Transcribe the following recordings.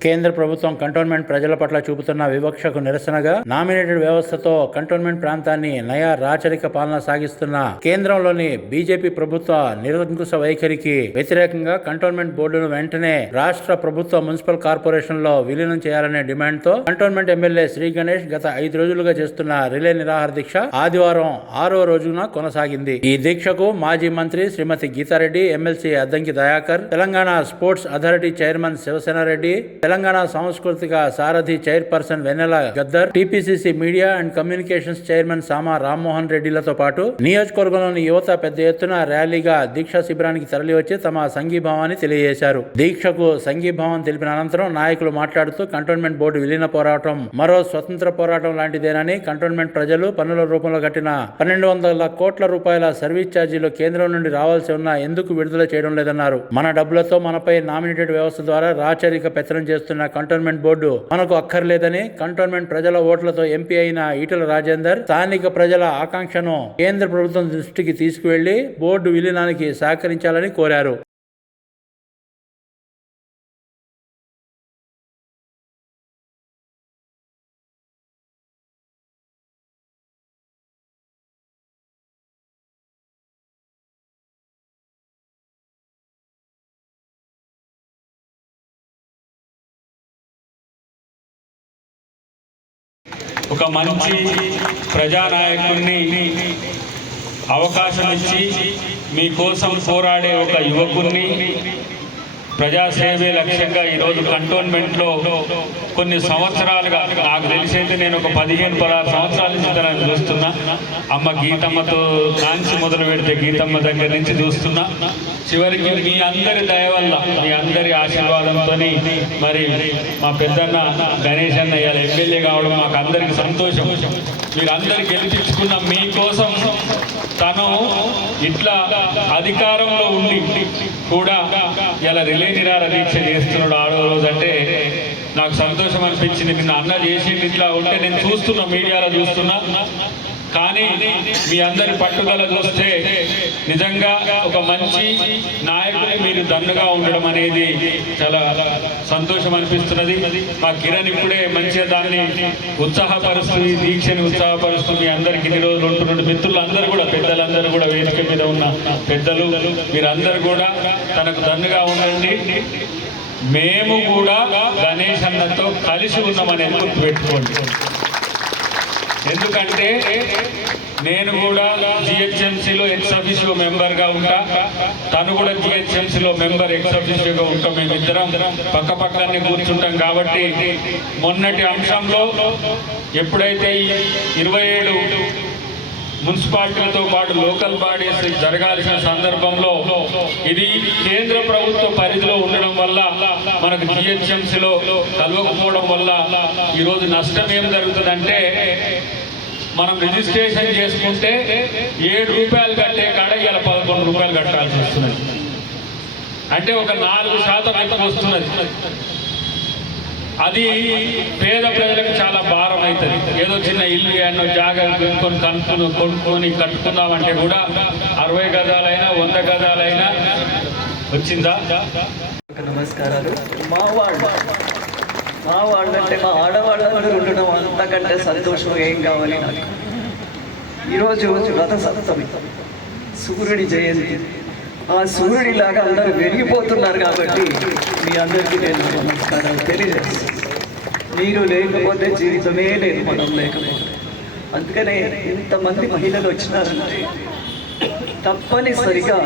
కేంద్ర ప్రభుత్వం కంటోన్మెంట్ ప్రజల పట్ల చూపుతున్న వివక్షకు నిరసనగా నామినేటెడ్ వ్యవస్థతో కంటోన్మెంట్ ప్రాంతాన్ని నయా రాచరిక పాలన సాగిస్తున్న కేంద్రంలోని బీజేపీ ప్రభుత్వ నిరంకుశ వైఖరికి వ్యతిరేకంగా కంటోన్మెంట్ బోర్డును వెంటనే రాష్ట్ర ప్రభుత్వ మున్సిపల్ కార్పొరేషన్లో విలీనం చేయాలనే డిమాండ్తో కంటోన్మెంట్ ఎమ్మెల్యే శ్రీ గణేష్ గత ఐదు రోజులుగా చేస్తున్న రిలే నిరాహార దీక్ష ఆదివారం ఆరో రోజున కొనసాగింది. ఈ దీక్షకు మాజీ మంత్రి Shrimati Geetareddy MLC Addanki Dayakar Telangana sports authority chairman Sivasenareddy Telangana సాంస్కృతిక సారథి chairperson Vennela Gaddar TPCC media and communications chairman Sama Rammohan రెడ్డిలతో పాటు నియోజకవర్గంలోని యువత పెద్ద ఎత్తున ర్యాలీగా దీక్షా శిబిరానికి తరలివచ్చి తమ సంఘీభావాన్ని తెలియజేశారు. దీక్షకు సంఘీభావం తెలిపిన అనంతరం నాయకులు మాట్లాడుతూ కంటోన్మెంట్ బోర్డు విలీన పోరాటం మరో స్వతంత్ర పోరాటం లాంటిదేనని కంటోన్మెంట్ ప్రజలు పన్నుల రూపంలో కట్టిన పన్నెండు వందల కోట్ల రూపాయల సర్వీస్ ఛార్జీలు కేంద్రం నుండి రావాల్సి ఉన్నా ఎందుకు విడుదల చేయడం లేదన్నారు. మన డబ్బులతో మనపై నామినేటెడ్ వ్యవస్థ ద్వారా రాచరిక పెత్తనం చేస్తున్న కంటోన్మెంట్ బోర్డు మనకు అక్కర్లేదని కంటోన్మెంట్ ప్రజల ఓట్లతో ఎంపీ అయిన ఈటల రాజేందర్ స్థానిక ప్రజల ఆకాంక్షను కేంద్ర ప్రభుత్వం దృష్టికి తీసుకువెళ్ళి బోర్డు విలీనానికి సహకరించాలని కోరారు. ఒక మంచి ప్రజానాయకుడిని అవకాశం ఇచ్చి మీకోసం పోరాడే ఒక యువకుడిని ప్రజాసేవే లక్ష్యంగా ఈరోజు కంటోన్మెంట్లో కొన్ని సంవత్సరాలుగా నాకు తెలిసైతే నేను ఒక పదిహేను పదహారు సంవత్సరాల నుంచి తనని చూస్తున్నా. అమ్మ గీతమ్మతో కాంచి మొదలు పెడితే గీతమ్మ దగ్గర నుంచి చూస్తున్నా. చివరికి మీ అందరి దయ వల్ల మీ అందరి ఆశీర్వాదంతో మరి మా పెద్దన్న గణేష్ అన్న ఇవాళ ఎమ్మెల్యే కావడం మాకు అందరికి సంతోషం. మీరు గెలిపించుకున్న మీకోసం తను ఇట్లా అధికారంలో ఉండి కూడా ఇలా రిలే నిరార దీక్ష చేస్తున్నాడు ఆడో రోజు. అంటే నాకు సంతోషం అనిపించింది. నిన్న అన్న చేసి ఇట్లా ఉంటే నేను చూస్తున్నా మీడియాలో చూస్తున్నా. కానీ మీ అందరి పట్టుదల చూస్తే నిజంగా ఒక మంచి నాయకుడు మీరు దన్నుగా ఉండడం అనేది చాలా సంతోషం అనిపిస్తున్నది. మా కిరణ్ ఇప్పుడే మంచిగా దాన్ని ఉత్సాహపరుస్తుంది ఈ దీక్షని ఉత్సాహపరుస్తుంది. మీ అందరికి ఇన్ని రోజులు ఉంటున్న మిత్రులు అందరూ కూడా పెద్దలందరూ కూడా వేదిక మీద ఉన్న పెద్దలు మీరందరూ కూడా తనకు దన్నుగా ఉండండి. మేము కూడా గణేష్ అన్నతో కలిసి ఉన్నామని గుర్తు పెట్టుకోండి. ఎందుకంటే నేను కూడా జిహెచ్ఎంసీలో ఎక్స్ అఫీషియో మెంబర్గా ఉంటా. తను కూడా జిహెచ్ఎంసీలో మెంబర్ ఎక్స్ అఫీషియోగా ఉంటాం మేమిద్దరం. పక్క పక్కనే కూర్చుంటాం కాబట్టి మొన్నటి అంశంలో ఎప్పుడైతే ఇరవై ఏడు మున్సిపాలిటీలతో పాటు లోకల్ బాడీస్ జరగాల్సిన సందర్భంలో ఇది కేంద్ర ప్రభుత్వ పరిధిలో ఉండడం వల్ల మనకు జిహెచ్ఎంసీలో కలవకపోవడం వల్ల ఈరోజు నష్టం ఏం జరుగుతుందంటే మనం రిజిస్ట్రేషన్ చేసుకుంటే ఏడు రూపాయలు కట్టే కాడ ఇలా పదకొండు రూపాయలు కట్టాల్సి వస్తున్నది. అంటే ఒక నాలుగు శాతం ఎక్కువ వస్తున్నది. అది పేద ప్రజలకు చాలా భారం అవుతుంది. ఏదో చిన్న ఇల్లు ఎన్నో జాగ్రత్త కొనుక్కొని కనుక్కుని కొనుక్కొని కట్టుకుందామంటే కూడా అరవై గజాలైనా వంద గజాలైనా వచ్చిందా? నమస్కారాలు. మా వాళ్ళు మా వాళ్ళు అంటే మా ఆడవాళ్ళందరూ ఉండడం అంతకంటే సంతోషం ఏం కావాలి నాకు? ఈరోజు రథ సప్తమి. సూర్యుడి జయంతి. ఆ సూర్యుడిలాగా అందరూ వెలిగిపోతున్నారు కాబట్టి మీ అందరికీ నేను నమస్కారాలు తెలియజేస్తాను మీరు లేకపోతే జీవితమే లేదు మనం లేకపోతే. అందుకనే ఇంతమంది మహిళలు వచ్చినారంటే తప్పనిసరిగా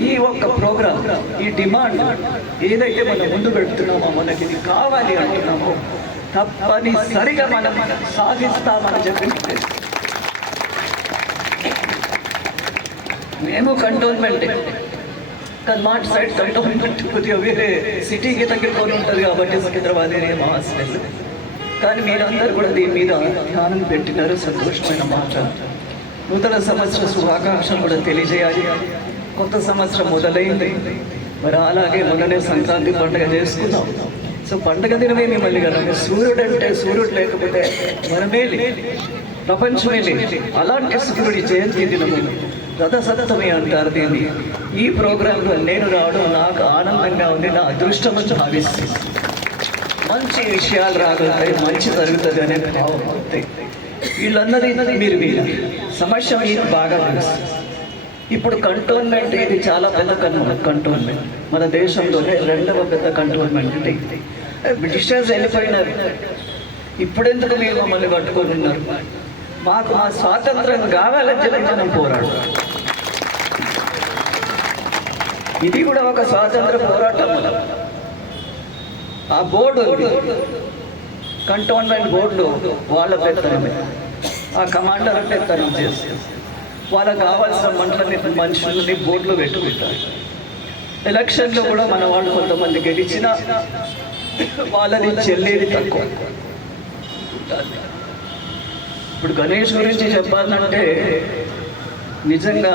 ఈ ఒక్క ప్రోగ్రామ్ ఈ డిమాండ్ ఏదైతే మనం ముందు పెడుతున్నామో మనకి ఇది కావాలి అంటున్నామో తప్పనిసరిగా మనం సాధిస్తామని చెప్పి మేము కంటోన్మెంట్ కానీ మా సైడ్ కంటోన్మెంట్ కొద్దిగా వేరే సిటీకి తగ్గిపోయి ఉంటుంది కాబట్టి సికింద్రాబాద్ ఏరియా మా హాస్టల్ కానీ మీరందరూ కూడా దీని మీద ధ్యానం పెట్టినారు సంతోషమైన మాట. నూతన సంవత్సర శుభాకాంక్షలు కూడా తెలియజేయాలి. కొత్త సంవత్సరం మొదలైంది. మరి అలాగే మొన్ననే సంక్రాంతి పండుగ చేసుకున్నాం. సో పండుగ దినమే మిమ్మల్ని కదా సూర్యుడు అంటే సూర్యుడు లేకపోతే మనమే లేదు ప్రపంచమే లేదు అలాంటి సూర్యుడి జయంతి దినము. రథసప్తమి అంటారు దీన్ని. ఈ ప్రోగ్రాంలో నేను రావడం నాకు ఆనందంగా ఉంది నా అదృష్టం అని భావిస్తుంది మంచి విషయాలు రాగలుగుతాయి మంచి జరుగుతుంది అనే భావం అవుతాయి వీళ్ళన్నది మీరు వీళ్ళ సమస్య మీకు బాగా తెలుసు ఇప్పుడు కంటోన్మెంట్ ఇది చాలా పెద్ద కన్- కంటోన్మెంట్ మన దేశంలోనే రెండవ పెద్ద కంటోన్మెంట్ అంటే బ్రిటిషర్స్ వెళ్ళిపోయినారు. ఇప్పుడెందుకు మీరు మమ్మల్ని పట్టుకొని ఉన్నారు? మాకు మా స్వాతంత్రం కావాలని చెప్పి మనం పోరాడు ఇది కూడా ఒక స్వాతంత్ర పోరాటం. ఆ బోర్డు కంటోన్మెంట్ బోర్డులో వాళ్ళ పెత్తనమే ఆ కమాండర్ పెత్తనం చేసి వాళ్ళకి కావాల్సిన మంటలని మనుషులని బోర్డులో పెట్టుకుంటారు. ఎలక్షన్లో కూడా మన వాళ్ళు కొంతమంది గెలిచిన వాళ్ళని చెల్లేది తక్కువ. ఇప్పుడు గణేష్ గురించి చెప్పాలంటే నిజంగా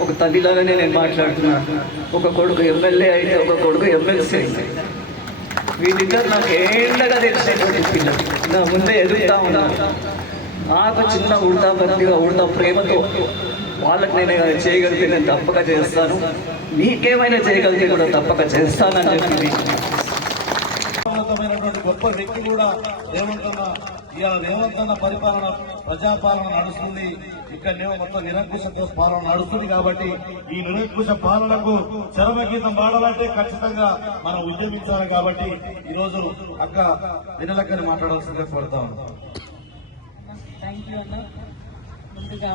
ఒక తల్లిలాగానే నేను మాట్లాడుతున్నాను ఒక కొడుకు ఎమ్మెల్యే అయితే ఒక కొడుకు ఎమ్మెల్సీ అయితే. వీళ్ళిద్దరు నాకు ఏంటగా తెలిసేటువంటి పిల్లలు నా ముందే ఎదుగుతా ఉన్నాను నాకు చిన్న ఉడతా భక్తిగా ఉడతా ప్రేమతో వాళ్ళకి నేను చేయగలిగితే నేను తప్పక చేస్తాను. మీకేమైనా చేయగలిగితే కూడా తప్పక చేస్తానని చెప్పి ఉన్నతమైనటువంటి గొప్ప వ్యక్తి కూడా రేవంతన్న ఇవాళ రేవంతన్న పరిపాలన ప్రజాపాలన నడుస్తుంది. ఇక్కడనేమో మొత్తం నిరంకుశ పాలన నడుస్తుంది కాబట్టి ఈ నిరంకుశ పాలనకు చరమ గీతం పాడాలంటే ఖచ్చితంగా మనం ఉద్యమించాలి కాబట్టి ఈ రోజు అక్క వినలక్కని మాట్లాడాల్సిందిగా కోరుతా ఉన్నాం. థ్యాంక్ యూ అన్న. ముందుగా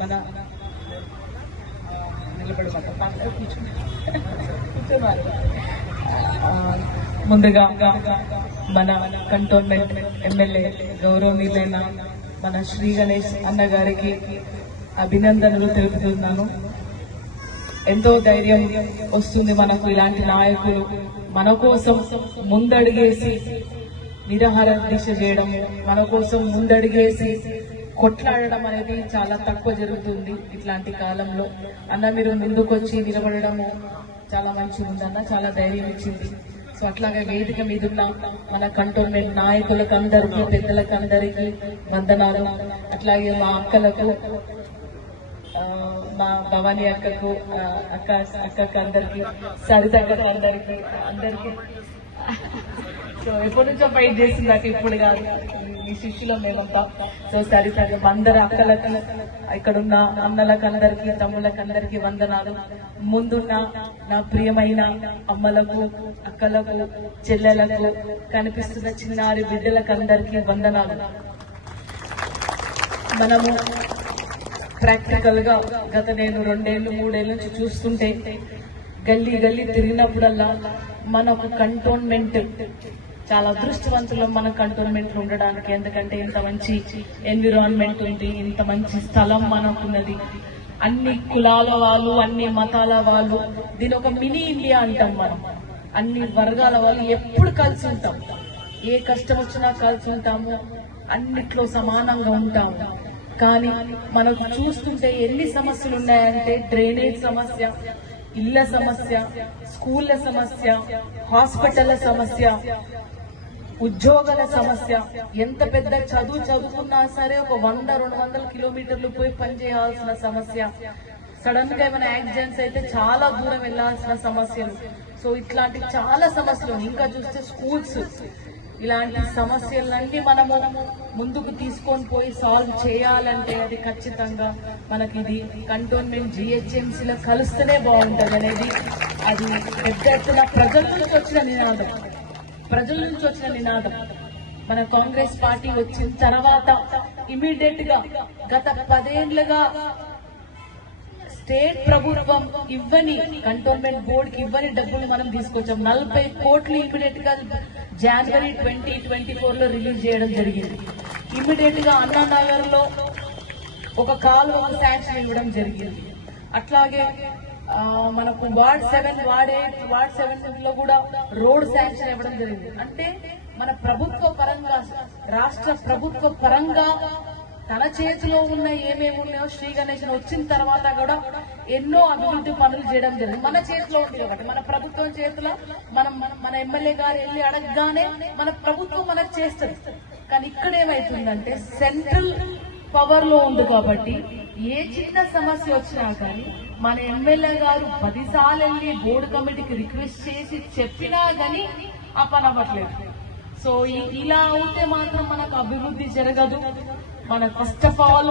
మన నిలబడమాట కూర్చున్నారు ముందుగా మన కంటోన్మెంట్ ఎమ్మెల్యే గౌరవనీయులైన మన శ్రీ గణేష్ అన్న గారికి అభినందనలు తెలుపుతున్నాను. ఎంతో ధైర్యం వస్తుంది మనకు ఇలాంటి నాయకులు. మన కోసం ముందడుగేసి నిరాహార దీక్ష చేయడం మన కోసం ముందడుగేసి కొట్లాడడం అనేది చాలా తక్కువ జరుగుతుంది ఇట్లాంటి కాలంలో. అన్న మీరు ముందుకొచ్చి నిలబడడము చాలా మంచిగా ఉందన్న చాలా ధైర్యం ఇచ్చింది. సో అట్లాగే వేదిక మీద ఉన్న మన కంటోన్మెంట్ నాయకులకు అందరికీ పెద్దలకు అందరికీ వందనాలు. అట్లాగే మా అక్కలకు మా భవానీ అక్కకు అక్క అక్కకు అందరికీ సరిత అందరికీ అందరికి సో ఎప్పటి నుంచో ఫైట్ చేస్తుంది నాకు ఇప్పుడు కాదు. ఈ శిష్యులో మేమంతా. సో సరే అందరు అక్కల ఇక్కడ ఉన్న అన్నలకు అందరికి తమ్ములకు అందరికి వందనాలు. ముందున్న నా ప్రియమైన అమ్మలకు అక్కలకు చెల్లెలకు కనిపిస్తున్న చిన్నారి బిడ్డలకు అందరికి వందనాలు. మనము ప్రాక్టికల్గా గత నేను రెండేళ్ళు మూడేళ్ళ నుంచి చూస్తుంటే గల్లీ గల్లీ తిరిగినప్పుడల్లా మనకు కంటోన్మెంట్ చాలా అదృష్టవంతులం మన కంటోన్మెంట్లో ఉండడానికి. ఎందుకంటే ఇంత మంచి ఎన్విరాన్మెంట్ ఉంది ఇంత మంచి స్థలం మనకున్నది. అన్ని కులాల వాళ్ళు అన్ని మతాల వాళ్ళు దీని ఒక మినీ ఇండియా అంటాం మనం. అన్ని వర్గాల వాళ్ళు ఎప్పుడు కలిసి ఉంటాం. ఏ కష్టం వచ్చినా కలిసి ఉంటాము అన్నిట్లో సమానంగా ఉంటాము. కానీ మనకు చూస్తుంటే ఎన్ని సమస్యలు ఉన్నాయంటే డ్రైనేజ్ సమస్య ఇళ్ళ సమస్య స్కూళ్ళ సమస్య హాస్పిటల్ల సమస్య ఉద్యోగాల సమస్య. ఎంత పెద్ద చదువు చదువుకున్నా సరే ఒక వంద రెండు వందల కిలోమీటర్లు పోయి పనిచేయాల్సిన సమస్య. సడన్గా ఏమైనా యాక్సిడెంట్స్ అయితే చాలా దూరం వెళ్ళాల్సిన సమస్యలు. సో ఇట్లాంటి చాలా సమస్యలు. ఇంకా చూస్తే స్కూల్స్. ఇలాంటి సమస్యలన్నీ మనము ముందుకు తీసుకొని పోయి సాల్వ్ చేయాలంటే అది ఖచ్చితంగా మనకి ఇది కంటోన్మెంట్ జిహెచ్ఎంసీలో కలిస్తేనే బాగుంటుంది అనేది అది పెద్ద ఎత్తున ప్రజల నుంచి వచ్చిన నినాదం. ప్రజల నుంచి వచ్చిన నినాదం. మన కాంగ్రెస్ పార్టీ వచ్చిన తర్వాత ఇమీడియట్గా గత పదేళ్ళుగా స్టేట్ ప్రభుత్వం ఇవ్వని కంటోన్మెంట్ బోర్డ్కి ఇవ్వని డబ్బులు మనం తీసుకొచ్చాం. నలభై కోట్లు ఇమీడియట్గా జనవరి ట్వంటీ ట్వంటీ ఫోర్లో రిలీజ్ చేయడం జరిగింది. ఇమీడియట్గా లో ఒక కాలువ ఒక శాంక్షన్ ఇవ్వడం జరిగింది. అట్లాగే మనకు ward seven ward eight ward సెవెన్లో కూడా రోడ్ శాంక్షన్ ఇవ్వడం జరిగింది. అంటే మన ప్రభుత్వ పరంగా రాష్ట్ర ప్రభుత్వ పరంగా తన చేతిలో ఉన్న ఏమేమి ఉన్నాయో శ్రీ గణేశన్ వచ్చిన తర్వాత కూడా ఎన్నో అభివృద్ధి పనులు చేయడం జరిగింది. మన చేతిలో ఉంది కాబట్టి మన ప్రభుత్వం చేతిలో మనం మన- మన ఎమ్మెల్యే గారు వెళ్ళి అడగగానే మన ప్రభుత్వం మనకు చేస్తుంది. కానీ ఇక్కడ ఏమైతుందంటే సెంట్రల్ పవర్లో ఉంది కాబట్టి ఏ చిన్న సమస్య వచ్చినా కానీ మన ఎమ్మెల్యే గారు పదిసార్లు వెళ్ళి బోర్డు కమిటీకి రిక్వెస్ట్ చేసి చెప్పినా గానీ ఆ పని అవ్వట్లేదు సో ఇలా అవుతే మాత్రం మనకు అభివృద్ధి జరగదు. మన first of all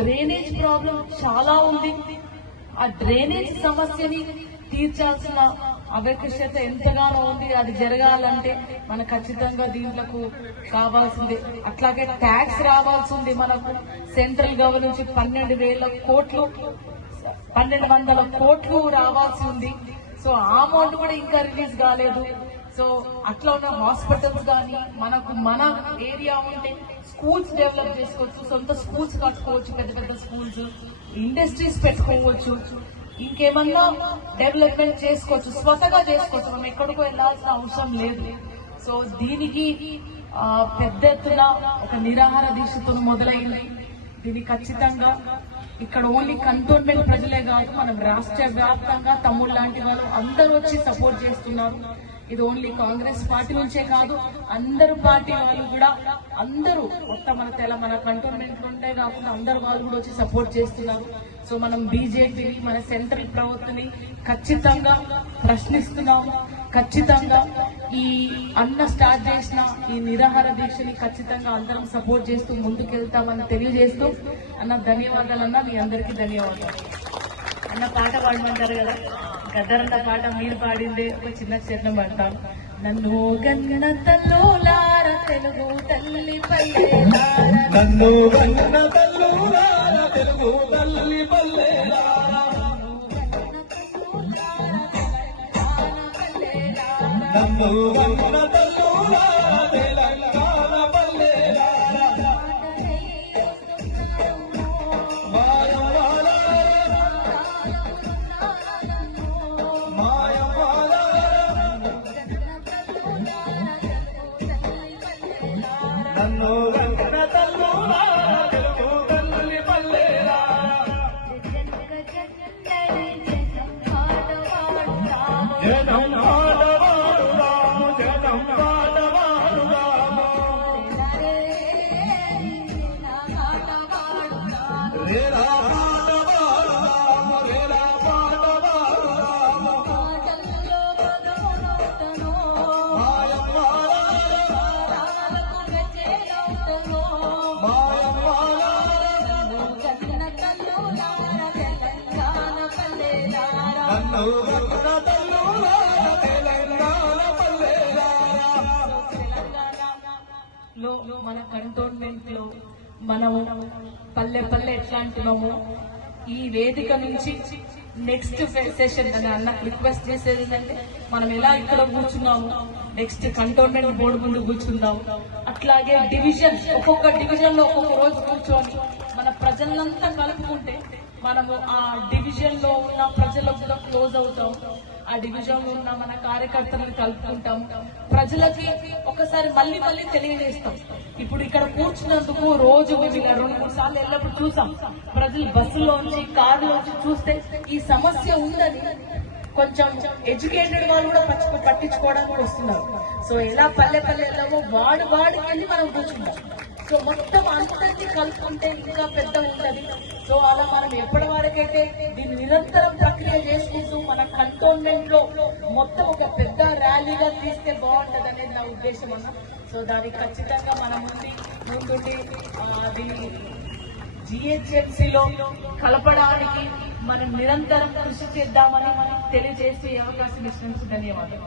drainage problem చాలా ఉంది. ఆ డ్రైనేజ్ సమస్యని తీర్చాల్సిన అవకాశత ఎంతగానో ఉంది. అది జరగాలంటే మన ఖచ్చితంగా దీంట్లకు కావాల్సింది. అట్లాగే ట్యాక్స్ రావాల్సింది మనకు. సెంట్రల్ గవర్నమెంట్ నుంచి పన్నెండు వేల కోట్లు పన్నెండు వందల కోట్లు రావాల్సి ఉంది. సో ఆ అమౌంట్ కూడా ఇంకా రిలీజ్ కాలేదు. సో అట్లా ఉన్న హాస్పిటల్స్ కానీ మనకు మన ఏరియా ఉంటే స్కూల్స్ డెవలప్ చేసుకోవచ్చు సొంత స్కూల్స్ కట్టుకోవచ్చు పెద్ద పెద్ద స్కూల్స్ ఇండస్ట్రీస్ పెట్టుకోవచ్చు. ఇంకేమన్నా డెవలప్మెంట్ చేసుకోవచ్చు స్వతగా చేసుకోవచ్చు. మనం ఎక్కడికో వెళ్ళాల్సిన అవసరం లేదు. సో దీనికి పెద్ద ఎత్తున ఒక నిరాహార దీక్షతో మొదలైంది. దీన్ని ఖచ్చితంగా ఇక్కడ ఓన్లీ కంటోన్మెంట్ ప్రజలే కాదు మనం రాష్ట్ర వ్యాప్తంగా తమ్ముళ్ళు లాంటి వాళ్ళు అందరూ వచ్చి సపోర్ట్ చేస్తున్నారు. ఇది ఓన్లీ కాంగ్రెస్ పార్టీ నుంచే కాదు అందరు పార్టీ వాళ్ళు కూడా అందరూ మొత్తం మన తెల మన కంటోన్మెంట్ ఉంటే కాకుండా అందరు వాళ్ళు కూడా వచ్చి సపోర్ట్ చేస్తున్నారు. సో మనం బీజేపీని మన సెంట్రల్ ప్రభుత్వని ఖచ్చితంగా ప్రశ్నిస్తున్నాము ఖచ్చితంగా ఈ అన్న స్టార్ట్ చేసిన ఈ నిరాహార దీక్షని ఖచ్చితంగా అందరం సపోర్ట్ చేస్తూ ముందుకెళ్తామని తెలియజేస్తూ అన్న ధన్యవాదాలు అన్న మీ అందరికీ ధన్యవాదాలు. అన్న పాట పాడమంటారు కదా? గద్దరన్న పాట మీరు పాడిందే. ఒక చిన్న చరణం పాడతాం. నన్ను గన్న తల్లోలార తెలుగు తల్లి పల్లెలార నన్ను గన్న తల్లులార తెలుగు తల్లి పల్లెలార నన్ను గన్న లో మన కంటోన్మెంట్లో మనము పల్లె పల్లె ఎట్లా అంటున్నాము ఈ వేదిక నుంచి నెక్స్ట్ సెషన్ అని అన్న రిక్వెస్ట్ చేసేది ఏంటంటే మనం ఎలా ఇక్కడ కూర్చున్నాము నెక్స్ట్ కంటోన్మెంట్ బోర్డు ముందు కూర్చుందాం అట్లాగే డివిజన్ ఒక్కొక్క డివిజన్లో ఒక్కొక్క రోజు కూర్చొని మన ప్రజలంతా కలుపుకుంటే మనము ఆ డివిజన్లో ఉన్న ప్రజలకు కూడా క్లోజ్ అవుతాం. ఆ డివిజన్లో ఉన్న మన కార్యకర్తలను కలుపుకుంటాం. ప్రజలకి ఒకసారి మళ్ళీ మళ్ళీ తెలియజేస్తాం. ఇప్పుడు ఇక్కడ కూర్చున్నందుకు రోజు మేము రెండు మూడు సార్లు వెళ్ళినప్పుడు చూసాం. ప్రజలు బస్సులోంచి కారులోంచి చూస్తే ఈ సమస్య ఉందని కొంచెం ఎడ్యుకేటెడ్ వాళ్ళు కూడా పట్టించుకోవడానికి వస్తున్నారు. సో ఎలా పల్లె పల్లె వెళ్ళామో వాడు వాడికి వెళ్ళి మనం కూర్చుంటాం. సో మొత్తం అంతటి కలుపుకుంటే ఇంకా పెద్ద ఉంటుంది. సో అలా మనం ఎప్పటి వరకైతే దీన్ని నిరంతరం ప్రక్రియ చేసుకుంటూ మన కంటోన్మెంట్లో మొత్తం ఒక పెద్ద ర్యాలీగా తీస్తే బాగుంటుంది అనేది నా ఉద్దేశం అన్న. సో దానికి ఖచ్చితంగా మనం ముందు ముందుండి దీన్ని జిహెచ్ఎంసీలో కలపడానికి మనం నిరంతరం కృషి చేద్దామని తెలియజేసే అవకాశం ఇచ్చినందుకు ధన్యవాదాలు.